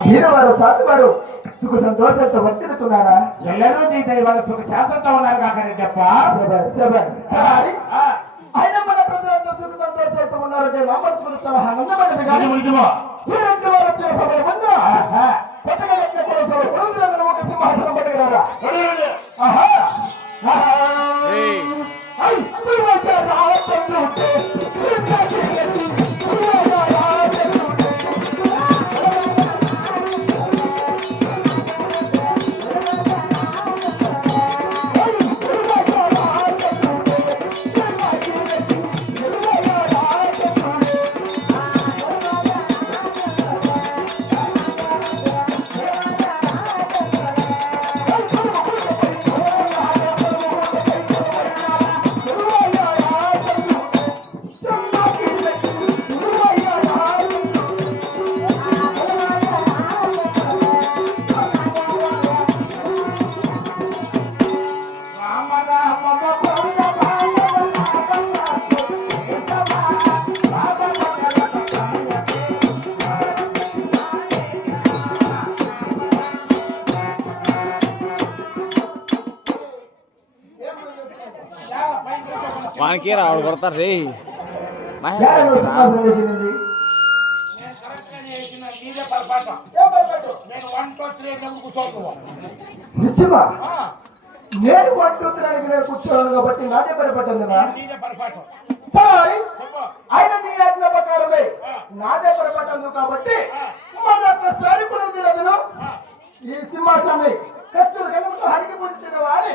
ఈయనవారు సాధువారు సుఖ సంతోషంతో వర్తిస్తున్నారా? ಎಲ್ಲರೂ వాళ్ళ సుఖ శాంతంతో ఉన్నారు కాకరెడ్డప్ప. ఆయన మన ప్రజలంతా సుఖ సంతోషంతో ఉన్నారంటే నామస్మృతున్న ఆనందమైనది కానీ మీరంటే వారు వచ్చిన సభల ముందు కొత్తగా వచ్చిన కొడుకులను ఒక సింహాసనం పట్టుకురారా. వానికి రావడం కొడతారు రే నేను వంటూతురానికి కూర్చోను కాబట్టి నాదే పరిపట్టను ఆయన నీ ఆజ్ఞ ప్రకారమే నాదే పరిపట్టను కాబట్టి మరొకసారి కూడా రజులు ఈ సింహాసనాన్ని కస్తూరు కనుక హరికి పుట్టిన వాడే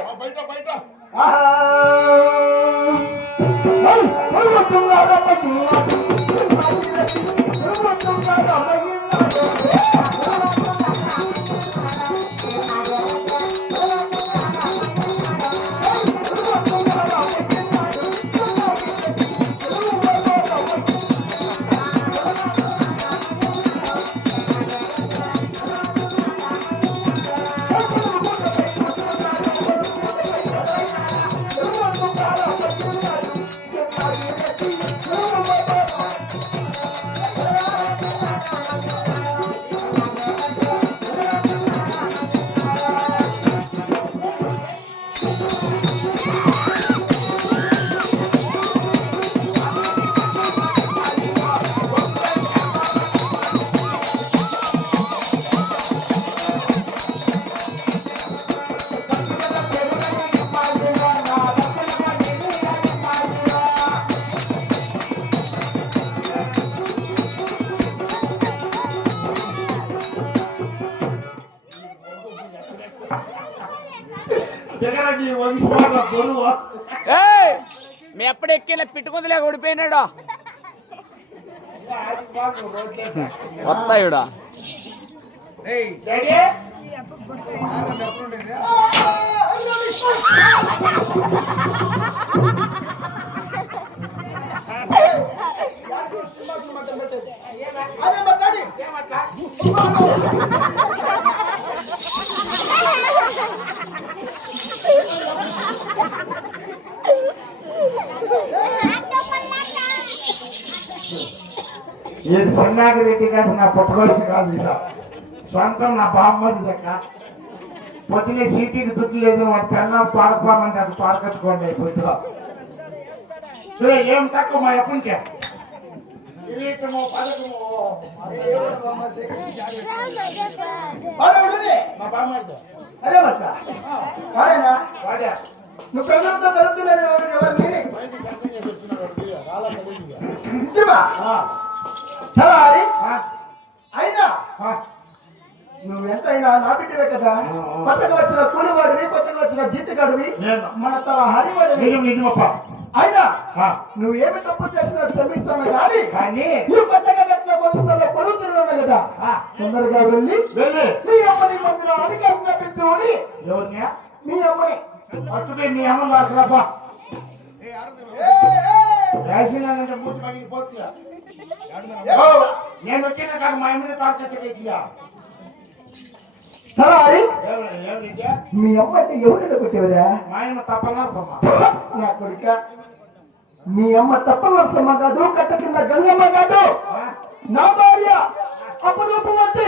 మీ ఎప్పుడు ఎక్కిన పిట్టుకుందిలే ఓడిపోయినాడు వస్తాయుడా ఇది సన్నాగి రెడ్డి గారు నా పుట్టగోసి కాదు ఇలా సొంతం నా బామ్మది లెక్క పొద్దునే సీటీకి దుడ్డు లేదు వాటి పెన్నా పాడుకోమంటే అది పాడుకట్టుకోండి పొద్దులో చూడ ఏం తక్కువ మా ఎప్పుంటే కిరీటము పదకము మా బామ్మది అదే మాట వాడేనా వాడా నువ్వు ప్రజలతో కలుపుతున్నారు ఎవరు అయినా నువ్వెంతైనా నా బిడ్డవే కదా కొత్తగా వచ్చిన కూలివాడివి కొత్తగా వచ్చిన జీతగాడివి మన తన హరివాడివి అయినా నువ్వేమి తప్పు చేసినా క్షమిస్తాను కానీ నువ్వు కొత్తగా కట్టిన కొలుతుల్లో కొలుతున్నావు కదా తొందరగా వెళ్ళి నీ అమ్మని మధ్యలో అధికారం కట్టించుకొని ఎవరిని మీ అమ్మని అట్టుపై మీ అమ్మ రాకరాపా రాసినంటే మూసి పగిలిపోతుందా నేను వచ్చిన కాదు మా అమ్మని తాకెచ్చా మీ అమ్మ అంటే ఎవరిలో కొట్టేవరా మా అమ్మ తప్పనా సొమ్మ నా కొడుక మీ అమ్మ తప్పవలసమ్మ కాదు కట్ట కింద గంగమ్మ కాదు నా భార్య అపరూపం అంటే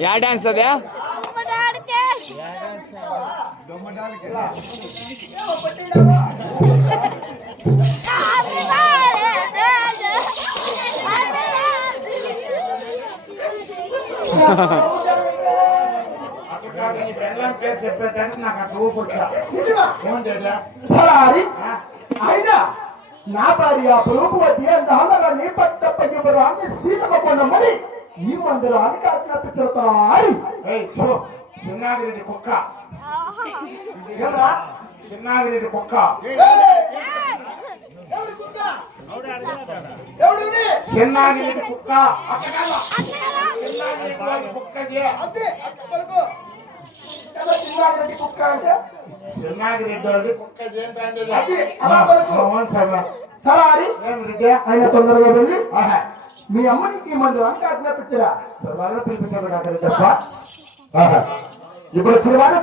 యా డాన్స్ అదే అక్కడ కాదు, నీ పెళ్ళాం పేరు చెప్పేదానికి నాకు అట్లా ఊపు వచ్చా. నిజమా? ఏమంటే సలారి అయినా నా భార్య ప్రభువతి అందాలని పట్టప్పగివ్వరు అని సీతమ్మ మరి ఈ మందిరానికి ఆజ్ఞాపించుతాయి. చిన్నాగిరెడ్డి కుక్క, ఏమరా? చిన్నాగిరెడ్డి కుక్క, చిన్నాగిరెడ్డి కుక్క, చిన్నాగిరెడ్డి కుక్కది. చిన్నారెడ్డి కుక్క అంటే చిన్నాగిరెడ్డి వాళ్ళది కుక్కది ఏంటంటే అది అలా పలుకు. సరే సలారి ఏం రెడ్డి? ఆయన తొందరగా వెళ్ళి ఆహా, మీ అమ్మనికి ఈ మందిరానికి ఆజ్ఞాపించరా. వాళ్ళు పిలిపించారు కదా చెప్ప. ఇప్పుడు చిరువారు